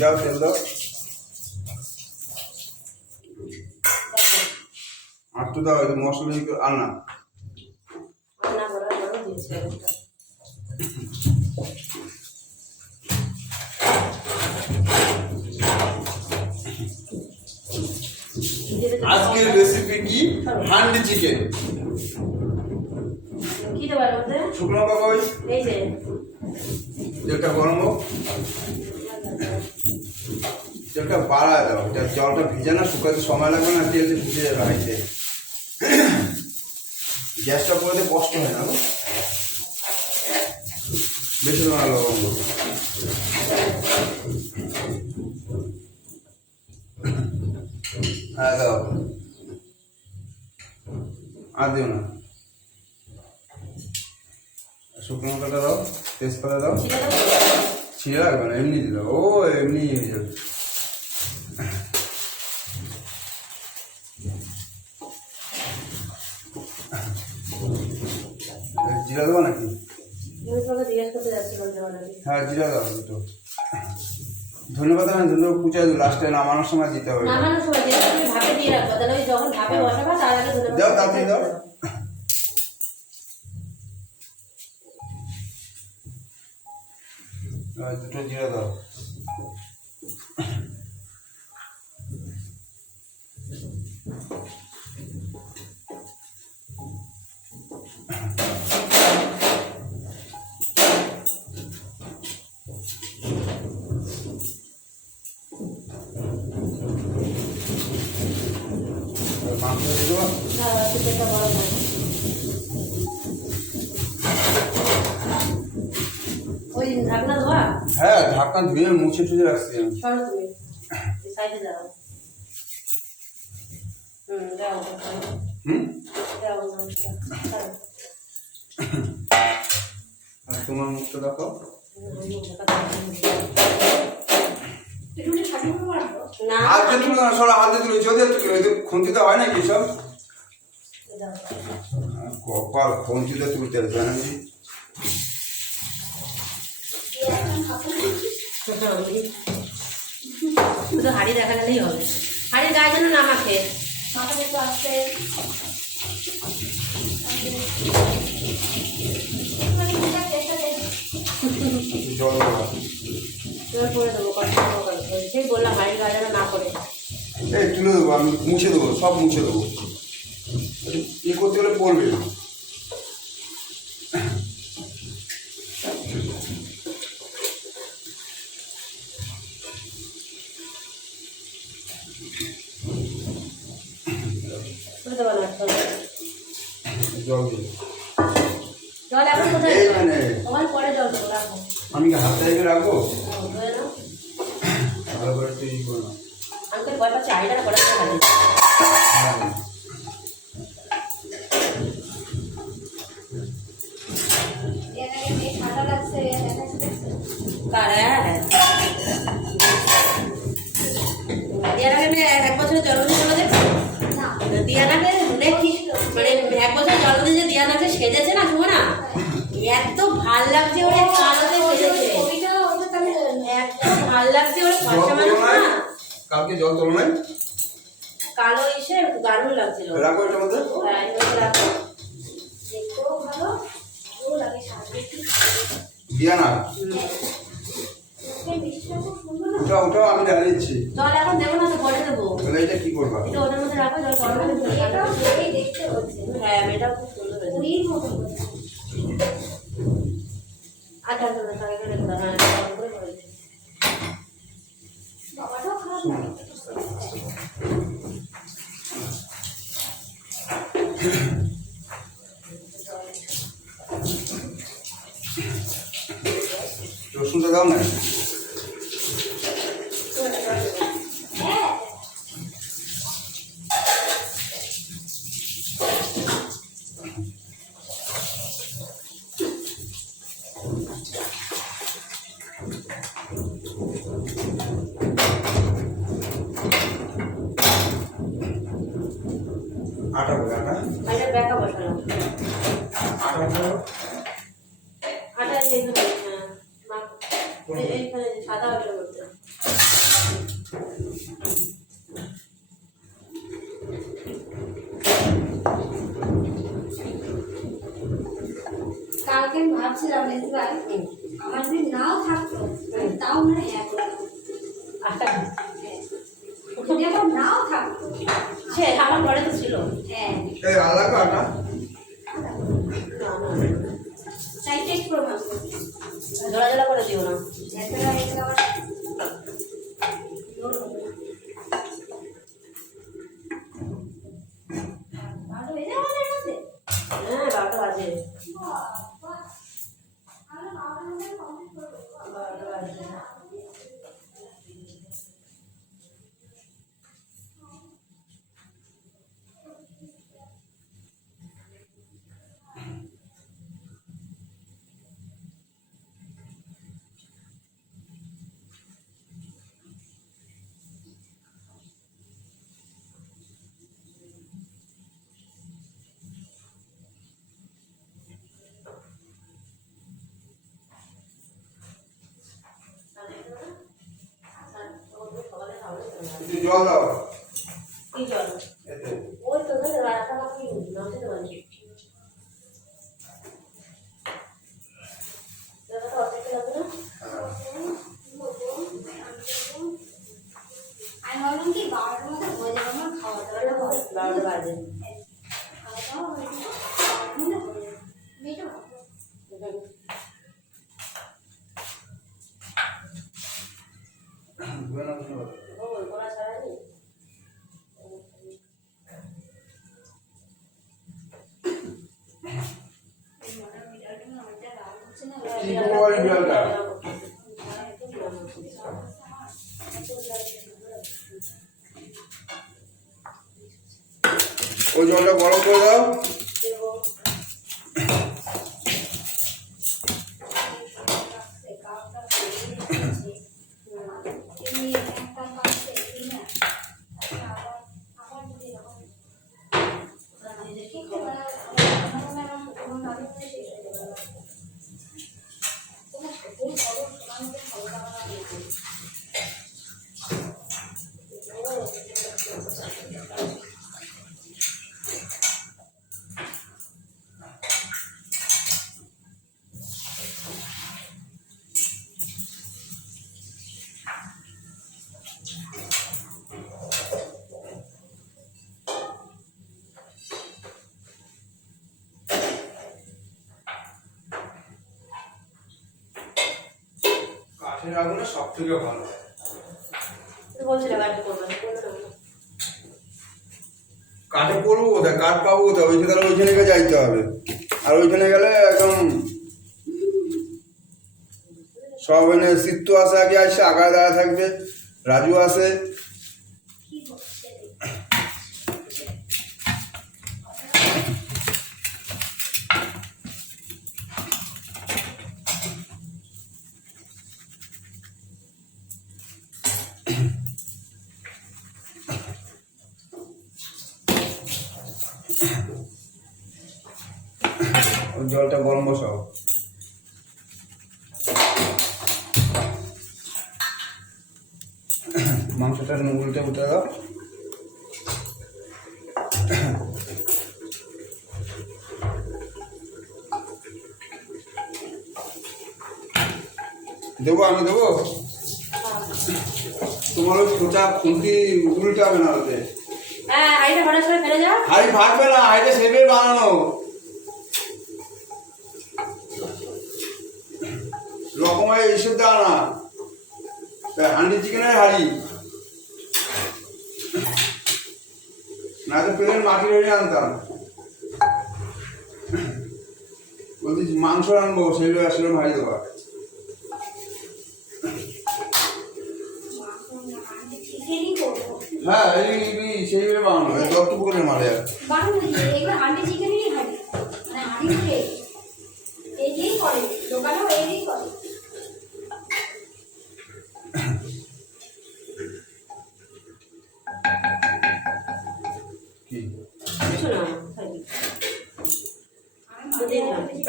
দাও তেল দাও আর তো দাও মশলা আর না আজকের রেসিপি কি হান্ডি চিকেন কি দেবার মধ্যে শুকনো লঙ্কা কই এই যে যেটা গরম হোক তেলটা বাড়া দাও জলটা ভিজে না শুকাতে সময় লাগবে না তেলটা ভিজে যাবে হাইতে গ্যাসটা করতে কষ্ট হয় না বেশি তোমার লবঙ্গ হ্যাঁ দাও আর দিও না শুকনো লঙ্কাটা দাও তেজপাতা দাও ছিঁড়ে লাগবে না এমনি দিল ও এমনি হয়ে যাবে জিরা দেবো নাকি হ্যাঁ জিরা দাও দুটো ধন্যবাদ আমি ধন্যবাদ কুচাই দেবো লাস্টে নামানোর সময় দিতে হবে দাও তাড়াতাড়ি দাও দুটো জিরা দাও মাংস দিয়ে দেবো হ্যাঁ ঢাকনা ধুয়ে মুছে টুছে রাখছি আমি তোমার মুখটা দেখো হাতে তুলে না সরা হাতে তুলে যদি খুঁজিতে হয় নাকি সব কপাল খুঁজিতে তুলতে জানেন শুধু হাড়ি দেখা গেলেই হবে হাড়ির গায়ে যেন না মাখে মাথা একটু আসতে জল করে দেবো সেই বললাম হাড়ির গায়ে যেন না পড়ে এই তুলে দেবো আমি মুছে দেবো সব মুছে দেবো ই করতে গেলে পড়বে না জল এখন কোথায় তোমার পরে জল দেবো রাখো আমি কি হাতে রেখে রাখবো ভালো করে তুই করো না আমি তো ভয় পাচ্ছি আইডার করে এক বছরের জন্মদিন হলো দেখো দিয়ানাকে দেখি মানে এক বছর জন্মদিন যে দিয়ানাকে সেজেছে না শুনো না এত ভাল লাগছে ওরে কালোতে সেজেছে এত ভাল লাগছে ওরে ফর্সা মানুষ না কালকে জল তোলো নাই কালো এসে দারুণ লাগছিল রাখো এটার মধ্যে হ্যাঁ রাখো দেখতেও ভালো ভালো লাগে সাথে দিয়ানা ওটা ওটাও আমি দেখা দিচ্ছি জল এখন দেবো না তো পরে দেবো তাহলে এটা কি করবা এটা ওটার মধ্যে রাখো জল গরম করে এটাও দেখতে হচ্ছে হ্যাঁ এটাও খুব সুন্দর হয়েছে পুরীর মতো আচ্ছা আচ্ছা আগে করে দাও হ্যাঁ গরম করে হয়েছে বাবাটাও খারাপ লাগে রসুনটা দাও না আটা বলে আটা এটা ব্যাকা বসালাম আটা বলো আটা এই হ্যাঁ মা এই সাদা ওটার মধ্যে কালকে আমি ভাবছিলাম মেজবাই আমার যদি নাও থাকতো তাও মনে হয় যদি আমার নাও থাকতো সে আমার ঘরে তো ছিল হ্যাঁ এই আলাদা কাটা তাই টেস্ট করে ভাববো জোড়া জোড়া করে দিও না এতটা হয়েছে আবার ভালো হয়ে যাবে আমাদের মধ্যে হ্যাঁ 12টা বাজে আমরা 12টার মধ্যে কমপ্লিট করবো 12টা বাজে একটু জল দাও কি জল এতে ওই তো ধরে রাখা কি নামতে তো বলছি দাদা তো অর্ধেক লাগবে না আমি ভাবলাম কি 12টার মধ্যে হয়ে যাবে আমার খাওয়া দাওয়াটা হবে 12টা বাজে খাওয়া দাওয়া হয়ে যাবে 12টার মধ্যে হয়ে যাবে মেয়েটা ধুয়ে নাও ধুয়ে নাও। ওই কোলা ছাড়াই এই মনের মিটারটা না আমাদের রাগ হচ্ছে না কি করবো এই বিড়ালটা? ওই জলটা গরম করে দাও কাঠের আগুনে সব থেকে ভালো তুই বলছিলে বাড়িতে করবে না কাঠে করবো কোথায় কাঠ পাবো কোথায় ওইখানে তাহলে ওইখানে গিয়ে যাইতে হবে আর ওইখানে গেলে একদম সব এনে সিদ্ধ আসে আগে আসে আগায় দাঁড়া থাকবে রাজু আসে কি হচ্ছে ওই জলটা গরম বসাও মাংসটা উল্টে উঠে দাও দেবো আমি দেবো তোমার ওই সোজা খুঁটি উল্টাবে না ওতে হ্যাঁ হাইটা ঘরে সরে ফেলে যাও হাড়ি ভাগবে না হাড়িটা সেভের বানানো রকমের এইসব দেওয়া না হান্ডি চিকেনের হাড়ি না তো প্লেন মাটির হাড়ি আনতাম বলছি মাংস আনবো সেইভাবে সেরকম হাড়ি দেওয়া চিকেনই করবো হ্যাঁ এই সেইভাবে বানানো দত্ত পুকুরের মারে বানানো এগুলো হান্ডি চিকেনেরই হান্ডি মানে হান্ডি থেকে এই দিয়েই করে দোকানেও এই দিয়েই করে কি কিছু না খালি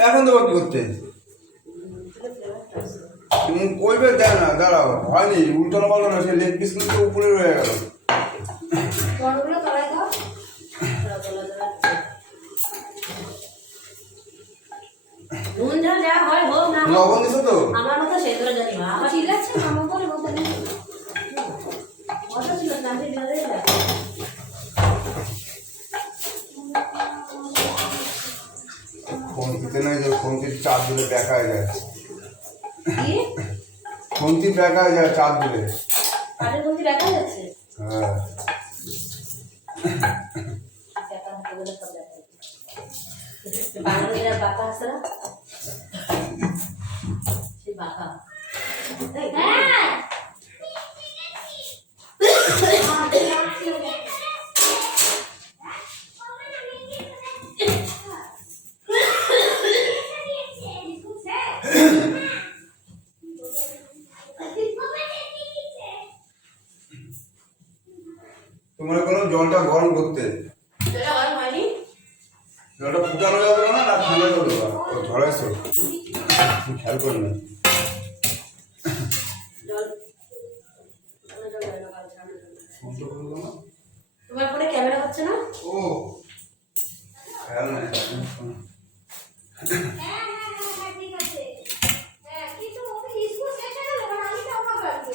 এখন দেবো কি করতে তুমি কইবে দেয় না দাঁড়া দাঁড়াও হয়নি, উল্টানো পারলো না, সে লেগ পিসগুলো তো উপরে রয়ে গেল। বড়গুলো তলায় দাও। নুন ঝাল যা হয় হোক না হোক, লবণ দিছো তো? আমার মতো সে করে জানি মা আমার ঠিক আছে মামা বলে বলতে নেই। অত ছিল না, আমি দিয়ে দিলাম। খন্তিতে নয় যে খন্তির চাপ দিলে দেখা যায়, কি খন্তি দেখা যায় চাপ দিলে। কাঠের বলতে দেখা যাচ্ছে, হ্যাঁ দেখা হাতে বলে সব দেখা যাচ্ছে। বাঙালিরা বাঁকা আছে না, সেই বাঁকা। এই, হ্যাঁ তোমরা কোনো জলটা গরম করতে, জলটা গরম হয়নি? জলটা ফুটানো যাবে না, না ঠান্ডা করবে? ও ঝড়াইছো, খেয়াল করি না। জল জল জল জল জল ঠান্ডা জল। ফোনটা করবো না? তোমার ফোনে ক্যামেরা হচ্ছে না? ও খেয়াল নাই। ঠিক আছে। হ্যাঁ কিন্তু ওকে স্কুল শেষ হয়ে গেল, মানে আমি তো অবাক লাগছে।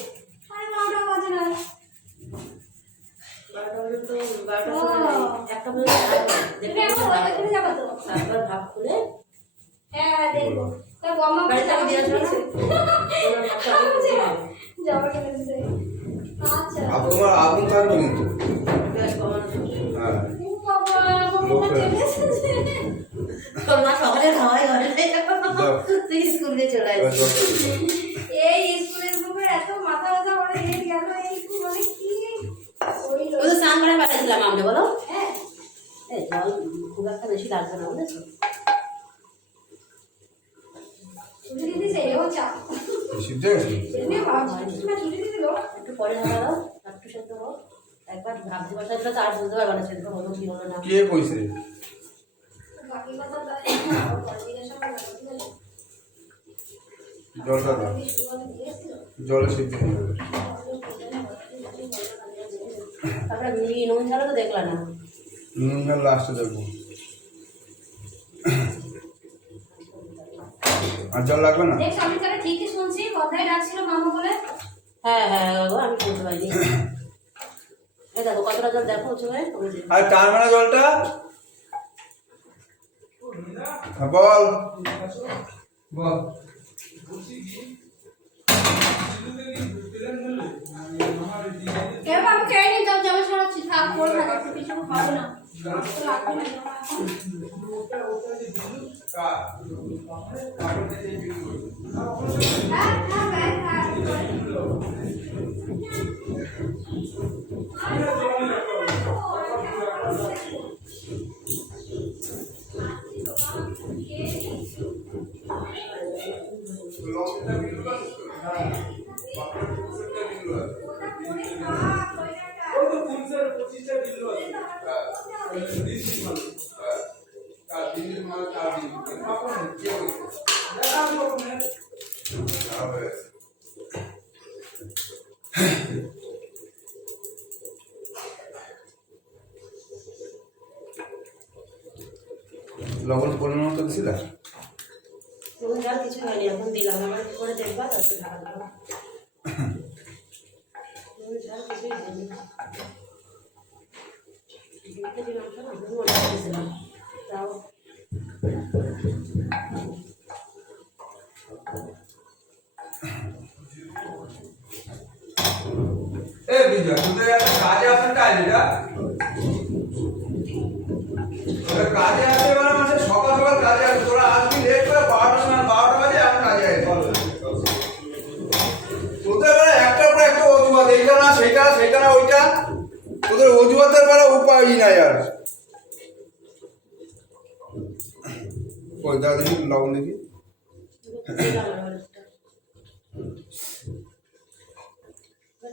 আর 9টা বাজে না। 12টা পর্যন্ত, 12টার সময় একটা পর্যন্ত থাকবে। তুমি এখন ওই ওখানে যাবে তো? তারপর ভাব খুলে হ্যাঁ দেখবো। তা গম্মা বাড়িতে আমি দিয়ে আসবো না? ওনার ভাবটা আমি খুঁজে পাবো। যাওয়ার কেন দিতে? আচ্ছা। আর তোমার আগুন থাকবে কিন্তু। গ্যাস কমানো চলছে। হ্যাঁ ও বাবা, গম্মা চলে এসেছে। তোর মা সকালে খাওয়াই ঘরে তুই স্কুল দিয়ে চলে আসবি। এই স্কুলের ব্যাপারে এত মাথা ব্যথা আমার এই গেল, এই স্কুল মানে কি ওই ও তো স্নান করে পাঠিয়েছিলাম আমি, বলো? হ্যাঁ এই জল খুব একটা বেশি লাগবে না, বুঝেছো? ছুটি দিতে এও চাপ সিদ্ধ হয়ে গেছে? এমনি ভাবছি না ছুটি দিতে দিল। একটু পরে ঢাকা দাও, একটু সেদ্ধ হোক। একবার ভাবতে বসা দিলে তো আর বুঝতে পারবে না সেদ্ধ হলো কি হলো না। কে কইছে? বাকি কথা পরে জিজ্ঞাসা করবো। জলটা দাও, জলে সিদ্ধ হয়ে যাবে। তারপরে নুন ঝালও তো দেখলা না। নুন ঝাল লাস্টে দেখবো। আর জল লাগবে না? দেখ আমি তাহলে ঠিকই শুনছি, কথাই ডাকছিল মামা বলে। হ্যাঁ হ্যাঁ গো, আমি শুনতে পাইনি। এই দেখো কতটা জল দেখো চলে। আর টানবে না জলটা? হ্যাঁ, বল বল। কেউ আমি খেয়ে নিই, তাও জামা ছড়াচ্ছি, থাক পড়ে থাকে, একটু কিছু খাবে না। রাখবে না জামা এখন। হ্যাঁ হ্যাঁ ব্যাগ হ্যাঁ লবণ পরিমাণ মতো দিছিলা? নুন ঝাল কিছু হয়নি, এখন দিলাম। আবার কি করে দেখবা, তারপরে ঢাকা দাও। নুন ঝাল কিছুই হয়নি। দিতে দিলাম তো না, নুন অনেক দিয়েছিলাম। তাও এ বিজয়, তোদের একটা কাজে আসার টাইম এটা? তোদের কাজে আসে মানে মানে সকাল সকাল কাজে আসে, তোরা আসবি লেট করে 12টার সময়, 12টা বাজে এখন কাজে আসে। তোদের মানে একটার পর একটা অজুহাত, এইটা না সেটা, সেটা না ওইটা। তোদের অজুহাতের বেলা উপায়ই নাই আর। ওই দাদা দেখি লবণ দেখি। দিলাম আবার একটা।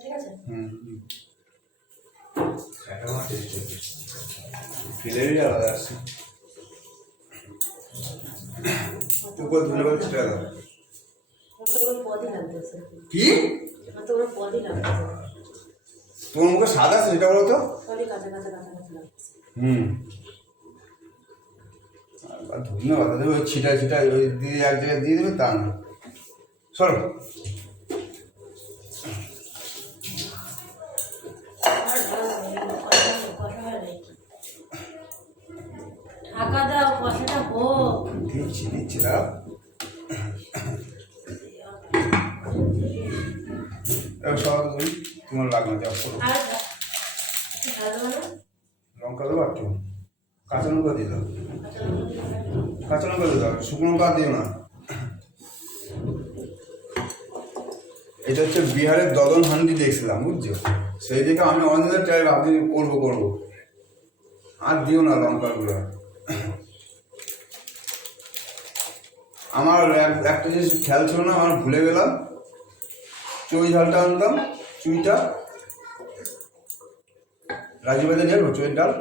ঠিক আছে। ফিলেরই আলাদা আসছে। উপর ধুলে বলে ছিটা দাও। কতগুলো পদই লাগতেছে। কি? কোনো পদই লাগছে না। তোমার মুখে স্বাদ আছে সেটা বলো তো। সবই কাঁচা কাঁচা কাঁচা কাঁচা লাগছে। আর ধন্যবাদ দাদা, ওই ছিটা ছিটা ওই দিয়ে এক জায়গায় দিয়ে দেবে তা না। সরো। আর ভালো লাগে না, কষা হয় না। ঢাকা দাও, কষাটা হোক। দিচ্ছি দিচ্ছি দাও। এবার সব তোমার লাগবে যা করো। আর ভালো না? লঙ্কা দেবো একটু, কাঁচা লঙ্কা দিয়ে দাও, কাঁচা লঙ্কা দিয়ে দাও, শুকনো লঙ্কা দিও না। এটা হচ্ছে বিহারের দদন হান্ডি দেখছিলাম বুঝছো, সেই দিকে আমি অনেকদিন ট্রাই ভাবছি করবো আর দিও না লঙ্কাগুলো। আমার একটা জিনিস খেয়াল ছিল না, আমার ভুলে গেলাম, চুই ঝালটা আনতাম, চুইটা রাজু বাজার নিয়ে আসবো চুইয়ের ডাল।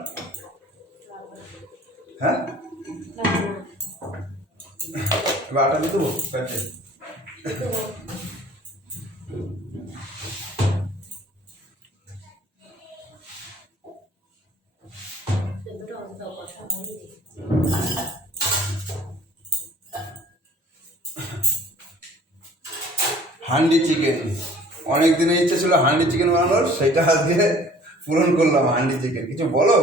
হ্যাঁ এবার আটা দিয়ে দেবো প্যাটে। হান্ডি চিকেন, অনেক দিনের ইচ্ছা ছিল হান্ডি চিকেন বানানোর, সেটা আজকে পূরণ করলাম। হান্ডি চিকেন কিছু বলো,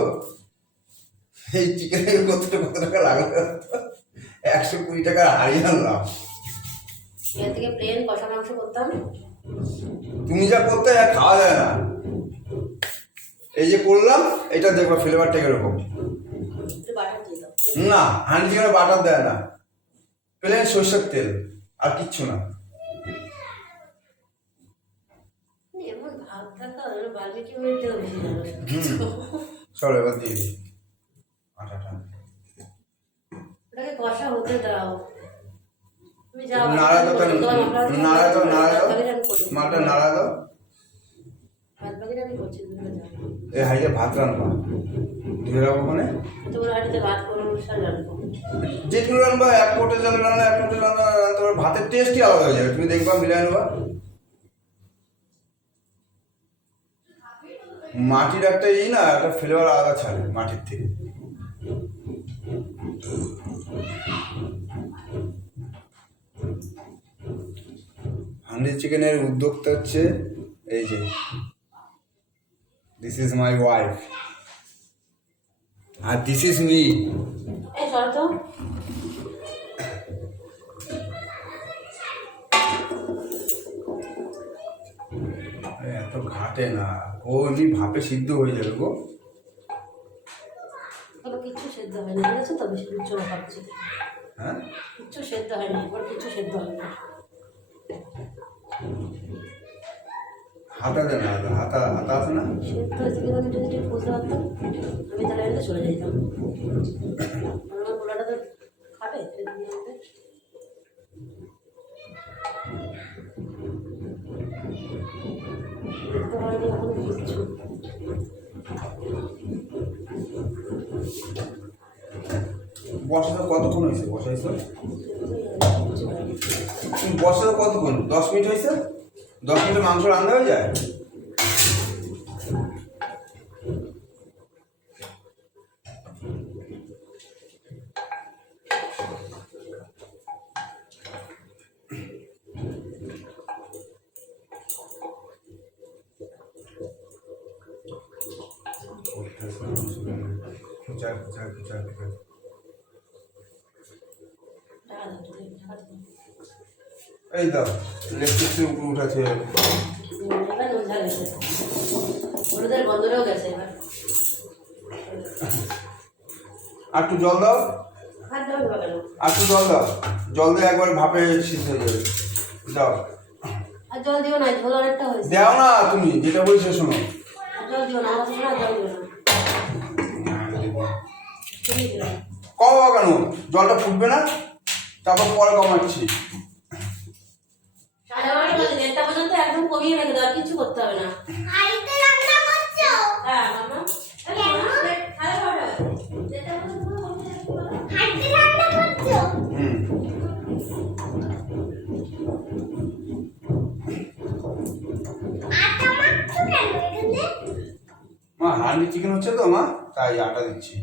এই চিকেনে কত টাকা লাগলো? 120 টাকা হারিয়ে আনলাম। এর থেকে প্লেন কষা মাংস করতাম। তুমি যা করতে খাওয়া যায় না, এই যে করলাম এটা দেখবো ফ্লেভারটা এরকম। একটু বাটার দিয়ে দাও। না হান্ডি চিকেনে বাটার দেয় না, প্লেন সরষের তেল আর কিচ্ছু না। এমন ভাব থাকা বারবিকিউ মেরেও বেশি জানো। চলো এবার দিয়ে দিই আটাটা। ওটাকে কষা হতে দাও। তুমি যাও নাড়া দাও, নাড়া দাও, নাড়া দাও, মালটা নাড়া দাও। ভাত বাকিটা আমি করছি, তুমি যাও। এই হাইয়ে ভাত রান্না ধুয়ে রাখবো ওখানে। তোমার বাড়িতে ভাত কোনো অনুষ্ঠান রাখবো। যেটুকু রান্না 1 কোটে জল রান্না 1 কোটে রান্না, তোমার ভাতের টেস্টই আলাদা হয়ে যাবে, তুমি দেখবা মিলাই নেবা। মাটির একটা না একটা ফ্লেভার আলাদা ছাড়ে মাটির থেকে। হান্ডি চিকেনের উদ্যোক্তা হচ্ছে এই যে, দিস ইজ মাই ওয়াইফ আর দিস ইজ মি। এই সরো তো। এত ঘাটে না, ও এমনি ভাপে সিদ্ধ হয়ে যাবে গো। তবে কিচ্ছু সেদ্ধ হয়নি, বুঝেছো তো? বেশি কিচ্ছু ভাবছি। হ্যাঁ কিচ্ছু সেদ্ধ হয়নি, এবার কিচ্ছু সেদ্ধ হয়নি। হাতা দেন না, হাতা হাতা আছে না? সেদ্ধ হয়েছে কিনা যদি একটু বুঝতে পারতাম, আমি তাহলে এনে চলে যেতাম। আমার পোলাটা তো খাবে সেদ্ধ দিয়ে আমাদের। সেদ্ধ হয়নি এখনো কিচ্ছু। বসাতে কতক্ষণ হয়েছে? বসাইছো কিচ্ছু হয়নি। তুমি বসাতে কতক্ষণ? 10 মিনিট হয়েছে? 10 মিনিটে মাংস রান্না হয়ে যায়? এই দাও ইলেকট্রিকের উপর উঠাচ্ছে। এবার নুন ঝাল গেছে, হলুদের গন্ধটাও গেছে এবার। আর একটু জল দাও, আর জল দেবো কেন? আর একটু জল দাও, জল দিয়ে একবার ভাপে সিদ্ধ হয়ে যাবে। দাও। আর জল দিও না, ঝোল অনেকটা হয়েছে। দাও না, তুমি যেটা বলছো শোনো। আর জল দিও না, আমার শোনো, আর জল দিও না। তুমি দিও না। কমাবো কেন? জলটা ফুটবে না, তারপর পরে কমাচ্ছি। 12:30 বাজে, 1:30 পর্যন্ত একদম কমিয়ে রেখে দাও, আর কিচ্ছু করতে হবে না। হাঁড়িতে রান্না করছো? হ্যাঁ মামা, সাড়ে 12:30 বাজে, 1:30 পর্যন্ত পুরো কমিয়ে রাখতে হবে। হাঁড়িতে রান্না করছো? আমার হান্ডি চিকেন হচ্ছে তো মা, তাই আটা দিচ্ছি।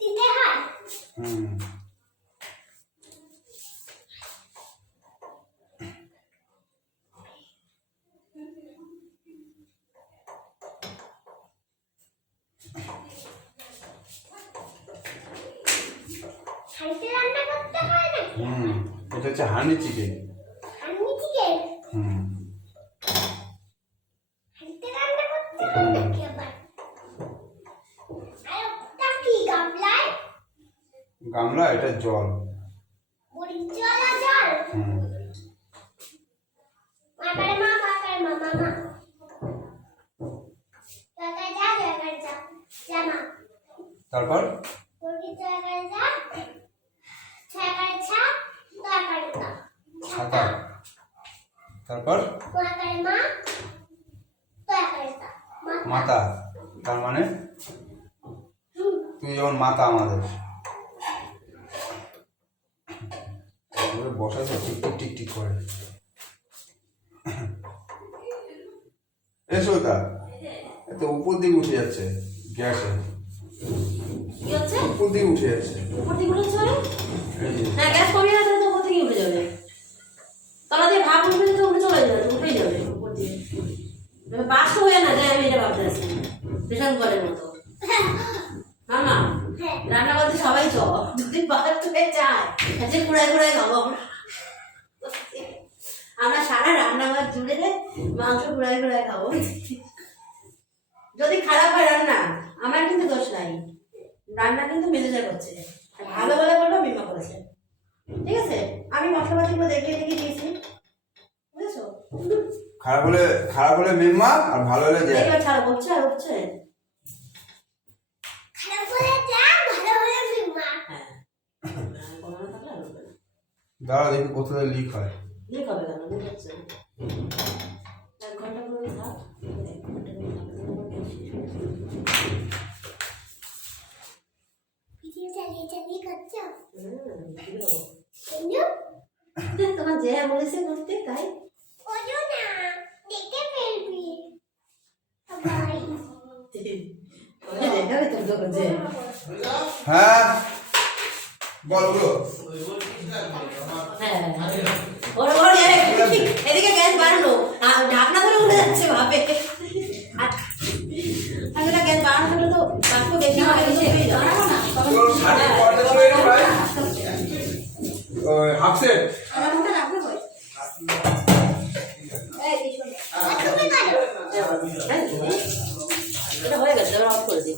দিতে হয় হুম। হাঁড়িতে রান্না করতে হয় না হুম, এটা হচ্ছে হান্ডি চিকেন। হাঁড়ি চিকেন হুম। হাঁড়িতে রান্না করতে হয় নাকি আবার? আর ওটা কি গামলায়? গামলা, এটা জল। বড়ি জল আর জল। হুম। বাবারে মা, বাবারে মা, মামা। জায়গায় যা, জায়গায় যা। যা মা। তারপর বড়ি জায়গায় যা। জায়গায় ছা, জায়গায় তা। ছাতা। তারপর জায়গায় মা, জায়গায় তা। মাথা, তার মানে তুমি যেমন মাথা আমাদের। বসাই তো টিক টিক টিক টিক করে। এসো তা, এত উপর দিকে উঠে যাচ্ছে গ্যাসে, কি হচ্ছে? উপর দিকে উঠে যাচ্ছে। উপর দিকে উঠে চলে এই যে, না, গ্যাস কমিয়ে আসলে তো উপর থেকে উঠে যাবে। তলা দিয়ে ভাব উঠবে তো উঠে চলে যাবে, উঠেই যাবে উপর দিয়ে। বাস্ত হয়ে না যায়, আমি এটা ভাবতে আছি প্রেশার কুকারের মতো। না না, রান্না করতে সবাই চ, যদি বাস্ত হয়ে যায় আজকে কুড়ায় কুড়ায় খাবো আমরা। আমরা সারা রান্নাঘর জুড়ে মাংস কুড়ায় কুড়ায় খাবো। যদি খারাপ হয় রান্না, আমার কিন্তু দোষ নাই, রান্না কিন্তু মেজেজা করছে। আর ভালো বলে বলবো বিমা করেছে, ঠিক আছে? আমি মশলাপাতিগুলো দেখিয়ে দেখিয়ে দিয়েছি, বুঝেছো? খারাপ হলে মেম্মা, আর ভালো হলে যে এবার ছাড়া বলছে আর হচ্ছে। খারাপ হলে যা, ভালো হলে বিমা। হ্যাঁ, কোনো না থাকলে আর হবে না। দাঁড়া দেখি কোথায় লিক হয়। লিক হবে কেন? লিক হচ্ছে না। 1 ঘন্টা করে থাক, 1 ঘন্টা করে ভিডিও চালিয়ে চালিয়ে করছো? তোমার যে বলেছে করতে তাই। ওজো না, দেখে ফেলবি। ভাই দেখাবে তুমি তো করছে। হ্যাঁ বল বলো। হ্যাঁ, ওর এদিকে গ্যাস বাড়ানো, ঢাকনা ধরে উঠে যাচ্ছে ভাবে। আমি গ্যাস বাড়ানো থাকলে তো বাষ্প বেশি হবে, তোর শাড়ির পর্দা ছিল না ভাই? ওই হাফ সেট। আমার মুখে রাখবে কই? এই দিশো। তুমি কাটো। এটা হয়ে গেছে, এবার অফ করে দিই।